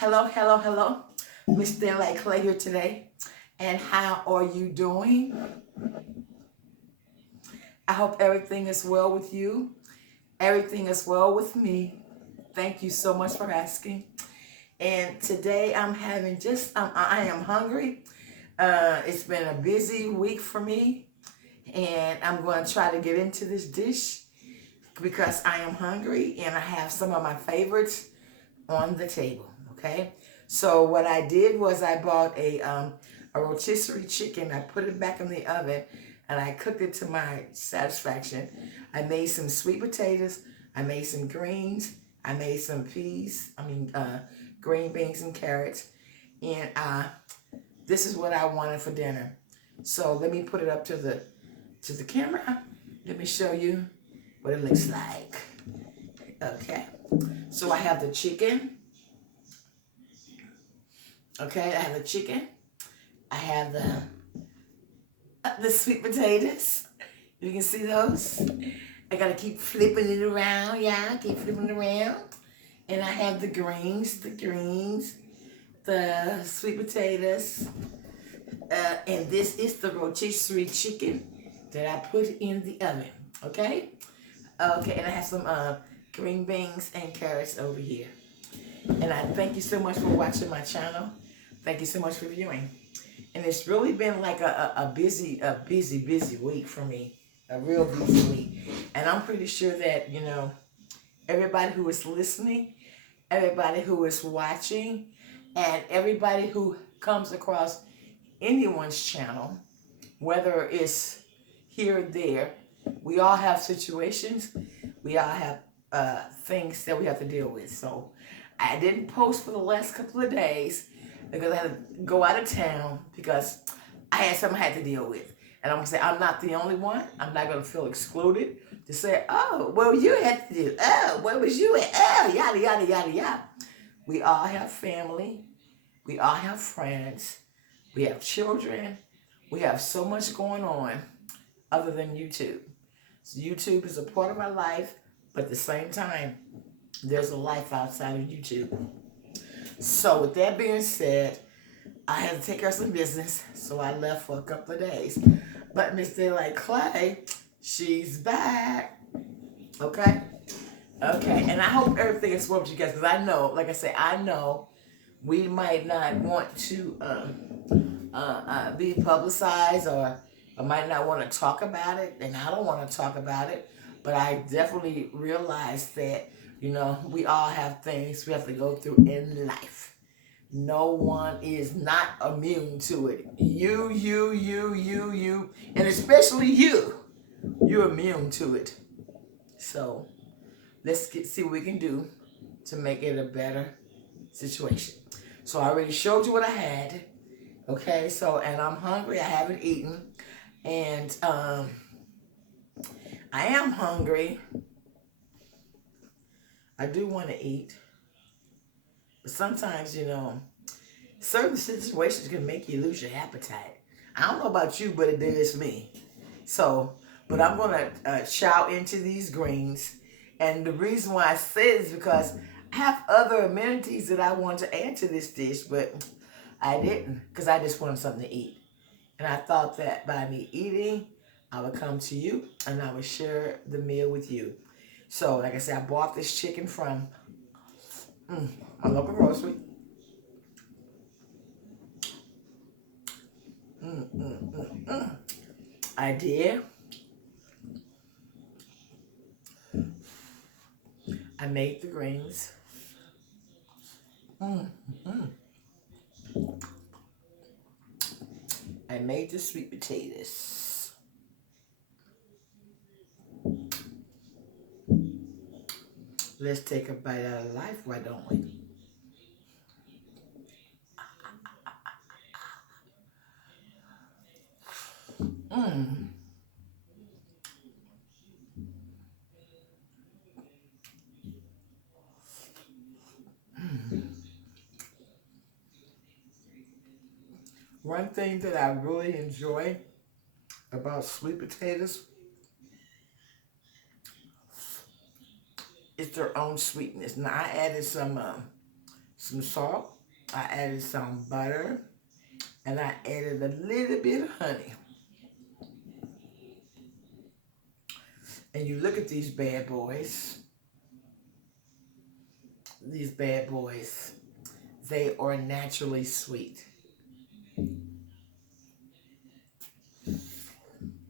Hello, hello, hello. Miss Daylight Clay here today. And how are you doing? I hope everything is well with you. Everything is well with me. Thank you so much for asking. And today I'm having I am hungry. It's been a busy week for me. And I'm going to try to get into this dish because I am hungry and I have some of my favorites on the table. Okay, so what I did was I bought a rotisserie chicken. I put it back in the oven and I cooked it to my satisfaction. I made some sweet potatoes. I made some greens. I made some peas. Green beans and carrots. And this is what I wanted for dinner. So let me put it up to the camera. Let me show you what it looks like. Okay. So I have the chicken. Okay, I have the chicken. I have the sweet potatoes. You can see those. I gotta keep flipping it around. Yeah, keep flipping it around. And I have the greens, the sweet potatoes, and this is the rotisserie chicken that I put in the oven. Okay. Okay, and I have some green beans and carrots over here. And I thank you so much for watching my channel. Thank you so much for viewing. And it's really been like a busy week for me. A real busy week. And I'm pretty sure that, everybody who is listening, everybody who is watching, and everybody who comes across anyone's channel, whether it's here or there, we all have situations. We all have things that we have to deal with. So I didn't post for the last couple of days because I had to go out of town because I had something I had to deal with. And I'm going to say, I'm not the only one. I'm not going to feel excluded to say, oh, well, you had to do. Oh, where was you at? Oh, yada, yada, yada, yada. We all have family. We all have friends. We have children. We have so much going on other than YouTube. So YouTube is a part of my life, but at the same time, there's a life outside of YouTube. So with that being said, I had to take care of some business, so I left for a couple of days. But Miss Daylight Clay, she's back. Okay? Okay, and I hope everything is well with you guys, because I know, like I say, I know we might not want to be publicized or might not want to talk about it, and I don't want to talk about it, but I definitely realize that, we all have things we have to go through in life. No one is not immune to it. You, and especially you're immune to it. So see what we can do to make it a better situation. So I already showed you what I had. Okay, and I'm hungry. I haven't eaten. And I am hungry. I do want to eat. But sometimes, certain situations can make you lose your appetite. I don't know about you, but it does me. So, but I'm going to chow into these greens. And the reason why I say it is because I have other amenities that I want to add to this dish, but I didn't because I just wanted something to eat. And I thought that by me eating, I would come to you and I would share the meal with you. So, like I said, I bought this chicken from my local grocery. I did. I made the greens. I made the sweet potatoes. Let's take a bite out of life, why don't we? One thing that I really enjoy about sweet potatoes is their own sweetness. Now I added some some salt. I added some butter. And I added a little bit of honey. And you look at these bad boys. These bad boys. They are naturally sweet.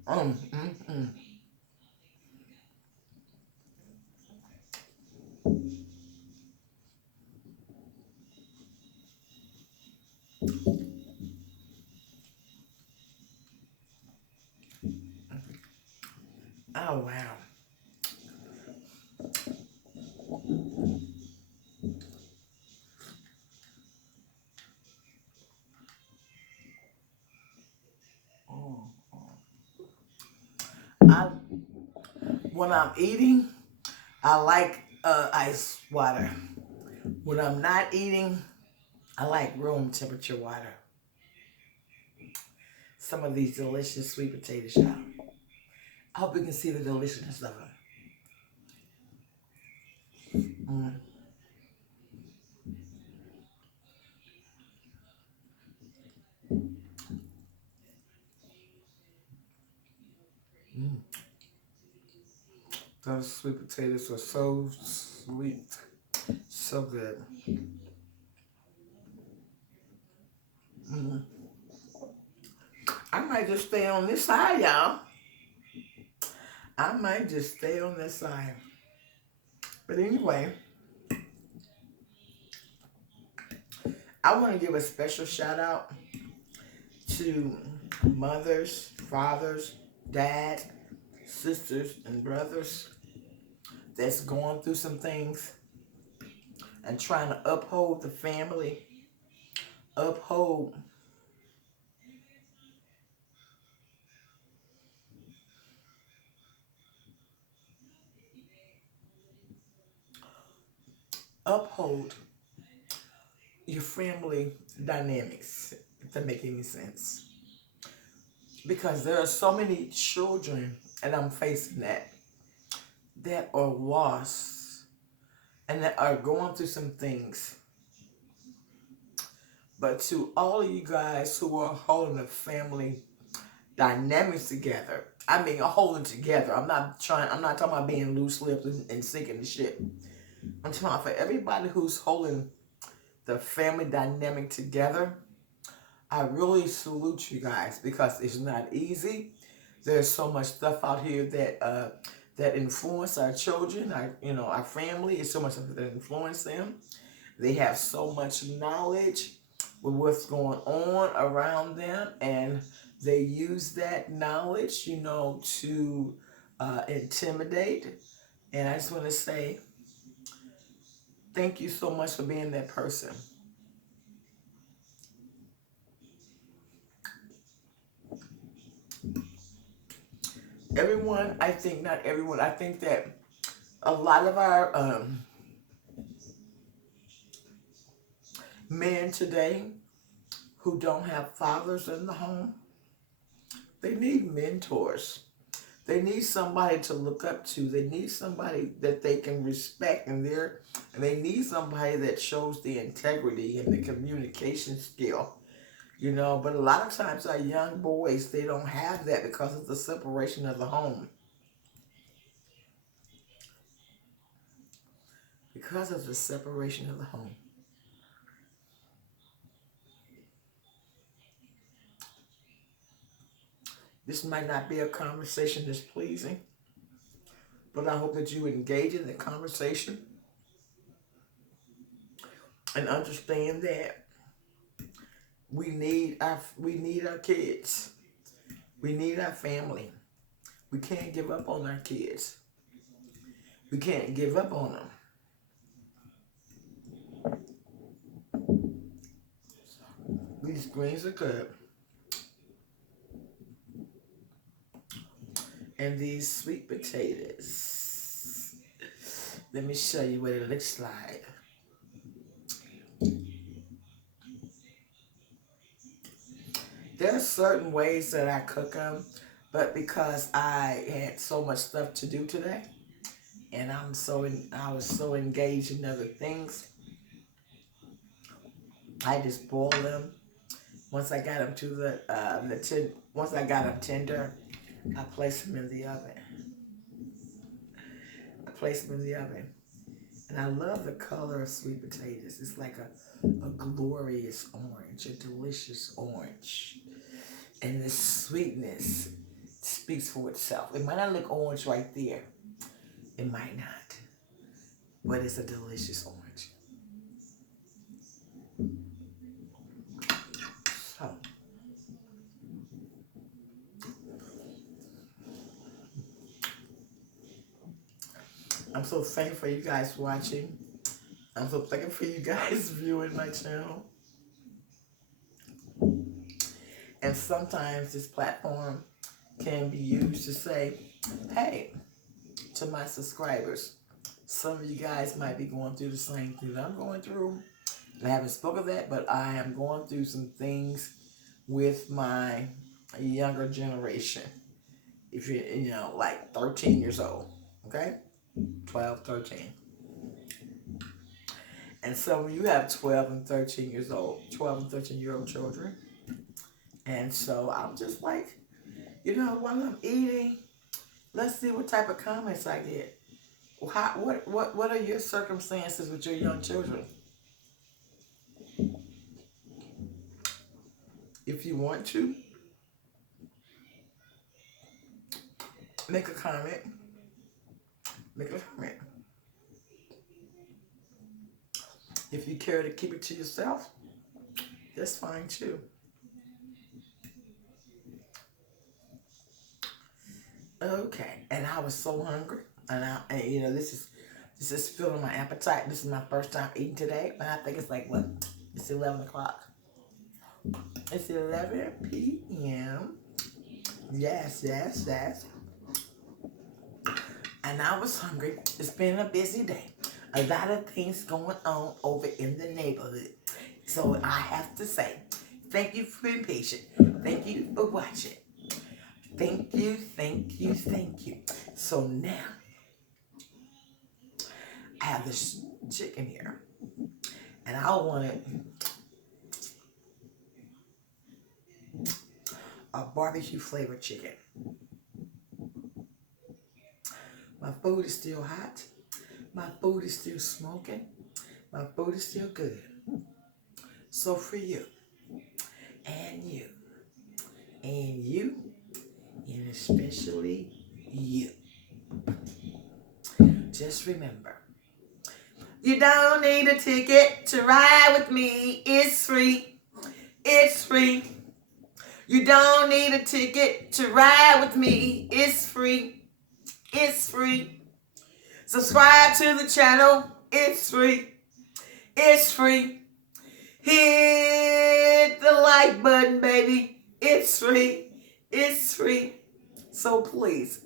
Mm, mm, mm. Oh, wow. Mm. I, when I'm eating, I like ice water. When I'm not eating, I like room temperature water. Some of these delicious sweet potatoes, y'all. I hope you can see the deliciousness of them. Mm, mm. Those sweet potatoes are so sweet. So good. Mm. I might just stay on this side, y'all. I might just stay on this side. But anyway, I want to give a special shout out to mothers, fathers, dads, sisters, and brothers that's going through some things and trying to uphold the family, uphold uphold your family dynamics, if that make any sense. Because there are so many children, and I'm facing that are lost and that are going through some things. But to all of you guys who are holding the family dynamics together, I mean, holding together. I'm not talking about being loose lipped and sinking the ship. I'm talking about for everybody who's holding the family dynamic together. I really salute you guys because it's not easy. There's so much stuff out here that influence our children, our family. It's so much stuff that influence them. They have so much knowledge with what's going on around them, and they use that knowledge, to intimidate. And I just want to say thank you so much for being that person. Everyone, I think, not everyone, I think that a lot of our men today who don't have fathers in the home, they need mentors. They need somebody to look up to. They need somebody that they can respect, and they need somebody that shows the integrity and the communication skill. But a lot of times our young boys, they don't have that because of the separation of the home. Because of the separation of the home. This might not be a conversation that's pleasing, but I hope that you engage in the conversation and understand that we need our kids. We need our family. We can't give up on our kids. We can't give up on them. These greens are good. And these sweet potatoes. Let me show you what it looks like. There are certain ways that I cook them, but because I had so much stuff to do today, and I was so engaged in other things, I just boil them. Once I got them to once I got them tender, I place them in the oven. I place them in the oven. And I love the color of sweet potatoes. It's like a glorious orange, a delicious orange. And the sweetness speaks for itself. It might not look orange right there. It might not. But it's a delicious orange. So, I'm so thankful for you guys watching. I'm so thankful for you guys viewing my channel. And sometimes this platform can be used to say, hey, to my subscribers, some of you guys might be going through the same thing that I'm going through. I haven't spoken of that, but I am going through some things with my younger generation. If you're, like 13 years old, okay? 12, 13. And so you have 12 and 13 years old, 12 and 13-year-old children. And so I'm just like, while I'm eating, let's see what type of comments I get. What are your circumstances with your young children? If you want to, make a comment. Make a comment. If you care to keep it to yourself, that's fine too. Okay, and I was so hungry, and this is filling my appetite. This is my first time eating today, and I think it's like what? It's 11 o'clock. It's 11 p.m. Yes. And I was hungry. It's been a busy day. A lot of things going on over in the neighborhood. So I have to say, thank you for being patient. Thank you for watching. Thank you. So now, I have this chicken here. And I wanted a barbecue flavored chicken. My food is still hot. My food is still smoking. My food is still good. So for you, and you, and you, and especially you, just remember, you don't need a ticket to ride with me. It's free. It's free. You don't need a ticket to ride with me. It's free. It's free. Subscribe to the channel. It's free. It's free. Hit the like button, baby. It's free. It's free. So please,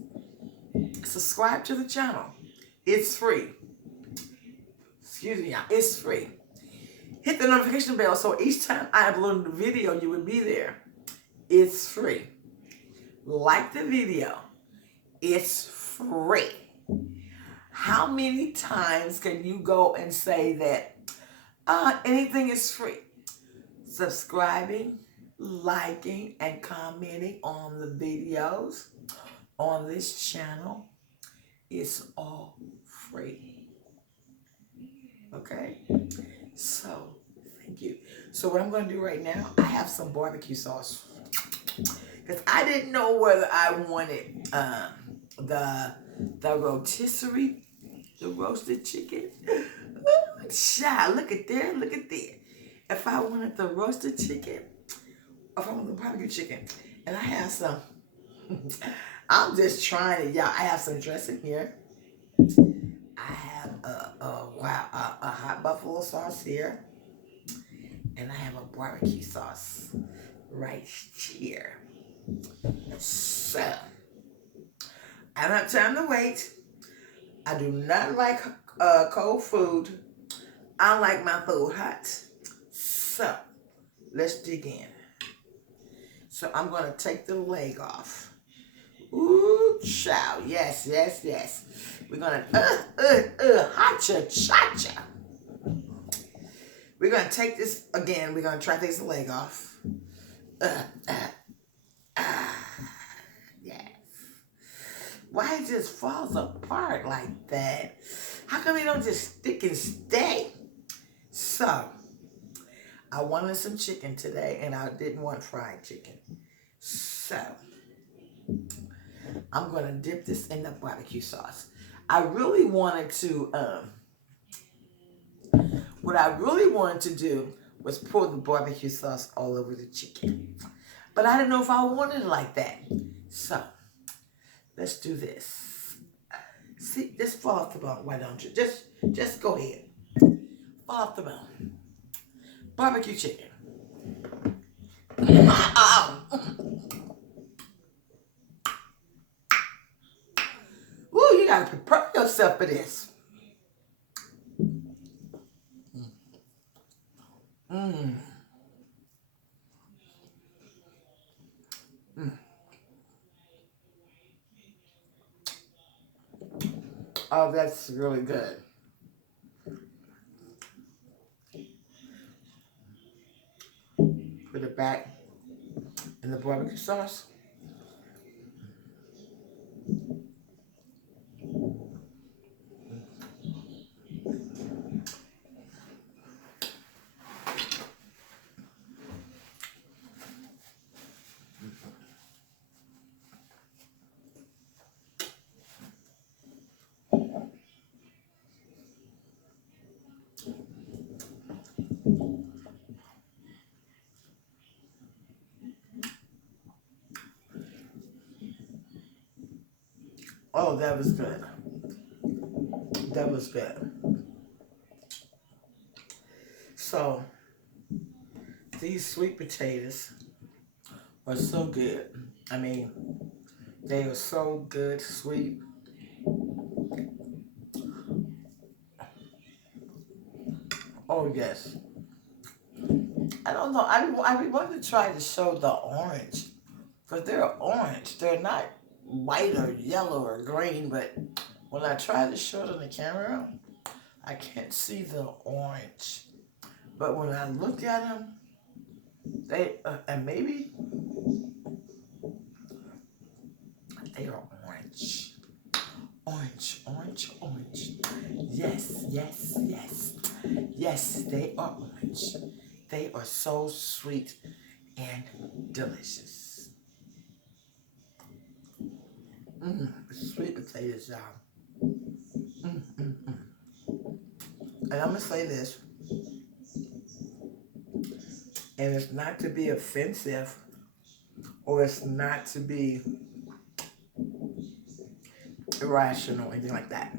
subscribe to the channel. It's free. Excuse me, y'all. It's free. Hit the notification bell so each time I upload a video, you will be there. It's free. Like the video. It's free. How many times can you go and say that anything is free? Subscribing, liking, and commenting on the videos on this channel is all free. Okay? So, thank you. So what I'm going to do right now, I have some barbecue sauce. Because I didn't know whether I wanted the rotisserie, the roasted chicken. Ooh, child, look at there. If I wanted the roasted chicken, or if I wanted the barbecue chicken, and I have some, I'm just trying it, y'all. I have some dressing here. I have a hot buffalo sauce here, and I have a barbecue sauce right here. So, I don't have time to wait. I do not like cold food. I like my food hot. So, let's dig in. So, I'm going to take the leg off. Ooh, child. Yes. We're going to, hacha, cha-cha. We're going to take this again. We're going to try to take the leg off. Uh, uh, yes. Why it just falls apart like that? How come it don't just stick and stay? So, I wanted some chicken today, and I didn't want fried chicken. So, I'm going to dip this in the barbecue sauce. I really wanted to, what I really wanted to do was pour the barbecue sauce all over the chicken. But I didn't know if I wanted it like that. So, let's do this. See, just fall off the bone, why don't you? Just go ahead. Fall off the bone. Barbecue chicken. Ooh, you gotta prepare yourself for this. Mm. Mm. Oh, that's really good. Put it back in the barbecue sauce. Oh, that was good. That was good. So, these sweet potatoes are so good. I mean, they are so good, sweet. Oh, yes. I don't know. I want to try to show the orange. Because they're orange. They're not white or yellow or green, but when I try to show it on the camera, I can't see the orange. But when I look at them, they, and maybe they are orange. Orange, orange, orange. Yes, yes, yes. Yes, they are orange. They are so sweet and delicious. Sweet potatoes, y'all. Mm, mm, mm. And I'm going to say this, and it's not to be offensive or it's not to be irrational or anything like that.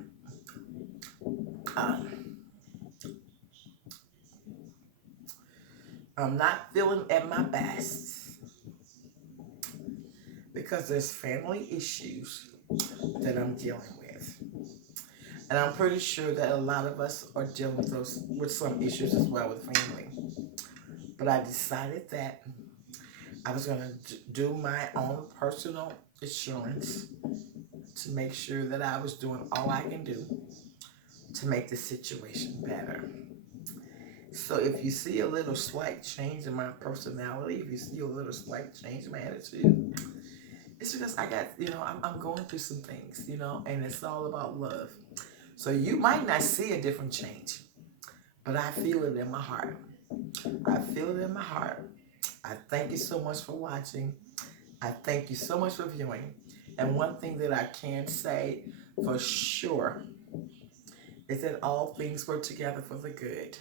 Um, I'm not feeling at my best because there's family issues that I'm dealing with. And I'm pretty sure that a lot of us are dealing with those with some issues as well with family. But I decided that I was going to do my own personal assurance to make sure that I was doing all I can do to make the situation better. So if you see a little slight change in my personality, if you see a little slight change in my attitude, it's because I got, I'm going through some things, and it's all about love. So you might not see a different change, but I feel it in my heart. I feel it in my heart. I thank you so much for watching. I thank you so much for viewing. And one thing that I can say for sure is that all things work together for the good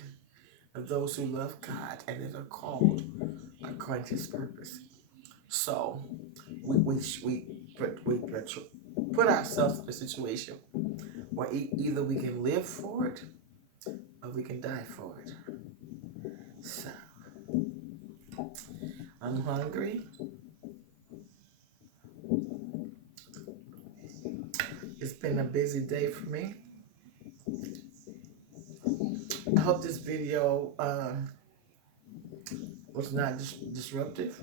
of those who love God and that are called according to His purpose. So we put ourselves in a situation where either we can live for it or we can die for it. So I'm hungry. It's been a busy day for me. I hope this video was not disruptive.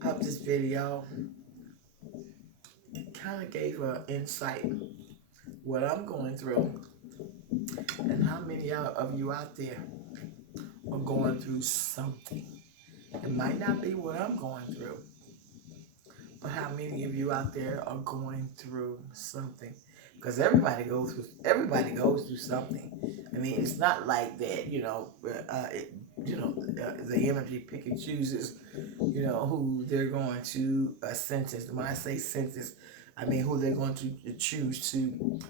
I hope this video kind of gave an insight what I'm going through And how many of you out there are going through something? It might not be what I'm going through, but how many of you out there are going through something? Because everybody goes through something. I mean, it's not like that, the energy pick and chooses, who they're going to sentence. When I say sentence, I mean who they're going to choose to,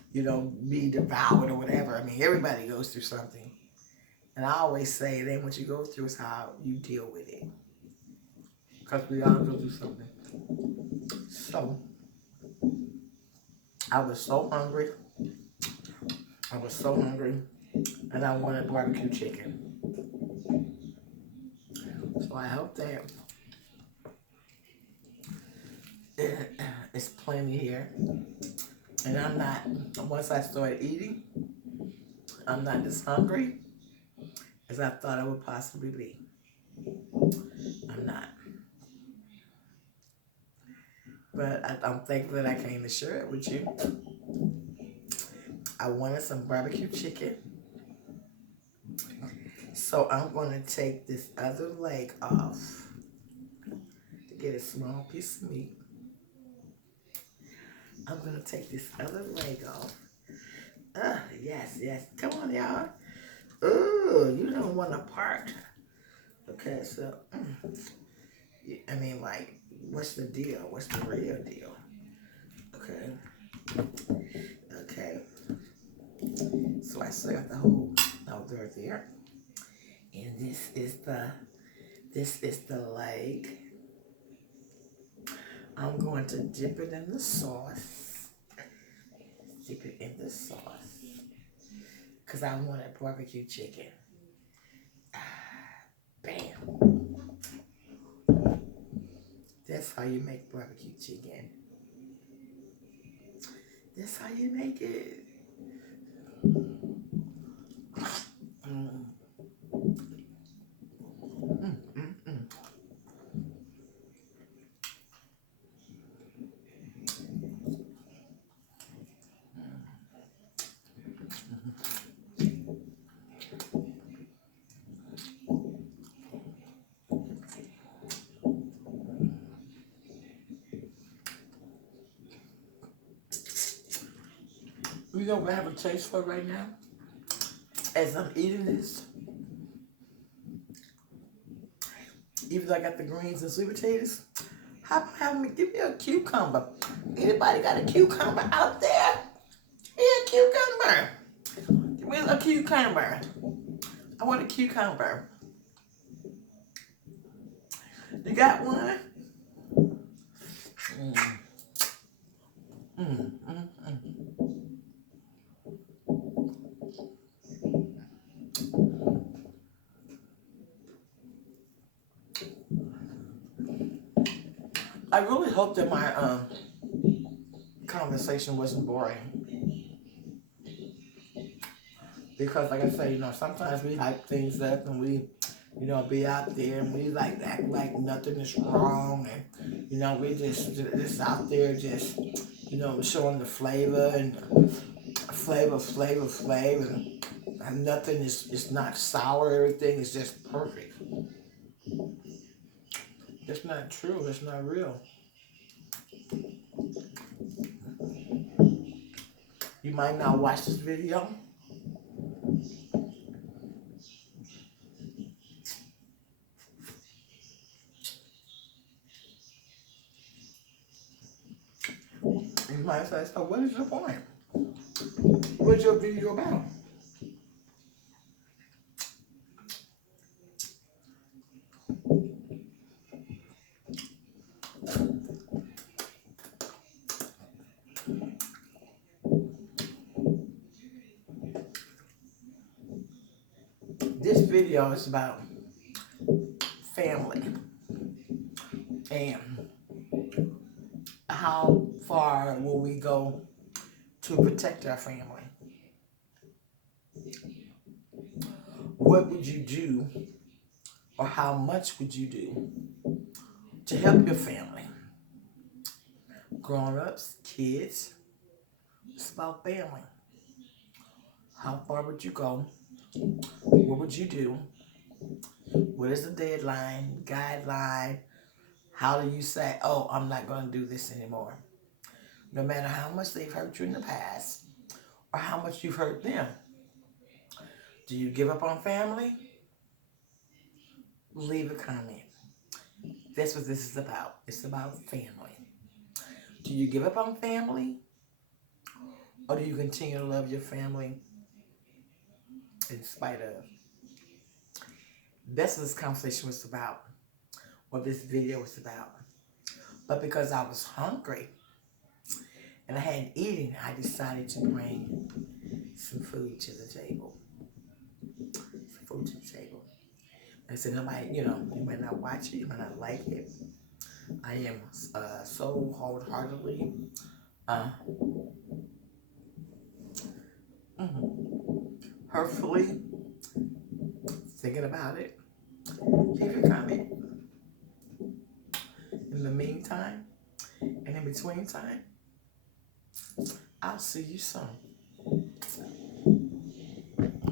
be devoured or whatever. I mean, everybody goes through something. And I always say it ain't what you go through, it's how you deal with it. Because we all go through something. So, I was so hungry. And I wanted barbecue chicken. So I hope that it's plenty here. And I'm not, once I start eating, I'm not as hungry as I thought I would possibly be. I'm not. But I'm thankful that I came to share it with you. I wanted some barbecue chicken. So I'm going to take this other leg off to get a small piece of meat. I'm going to take this other leg off. Yes. Come on, y'all. Ooh, you don't want to part. Okay, so, I mean, like, what's the deal? What's the real deal? Okay. So I still got the whole outdoor there. And this is the leg. I'm going to dip it in the sauce. Because I wanted barbecue chicken. Bam. That's how you make barbecue chicken. That's how you make it. You know what I have a taste for right now? As I'm eating this, even though I got the greens and sweet potatoes, how about having me give me a cucumber? Anybody got a cucumber out there? Give me a cucumber. Give me a cucumber. I want a cucumber. You got one? I really hope that my conversation wasn't boring. Because like I say, sometimes we hype things up and we, be out there and we act like nothing is wrong and, we just out there just, showing the flavor and flavor and nothing is not sour, everything is just perfect. That's not true, that's not real. You might not watch this video. You might say, so what is your point? What's your video about? This video is about family and how far will we go to protect our family? What would you do, or how much would you do to help your family? Grown-ups, kids, it's about family. How far would you go? What would you do? What is the deadline, guideline? How do you say, oh, I'm not going to do this anymore? No matter how much they've hurt you in the past or how much you've hurt them. Do you give up on family? Leave a comment. That's what this is about. It's about family. Do you give up on family? Or do you continue to love your family in spite of? That's what this conversation was about. What this video was about. But because I was hungry and I hadn't eaten, I decided to bring some food to the table. Some food to the table. I said, nobody, you might not watch it, you might not like it. I am so wholeheartedly hurtfully thinking about it. Leave a comment. In the meantime, and in between time, I'll see you soon.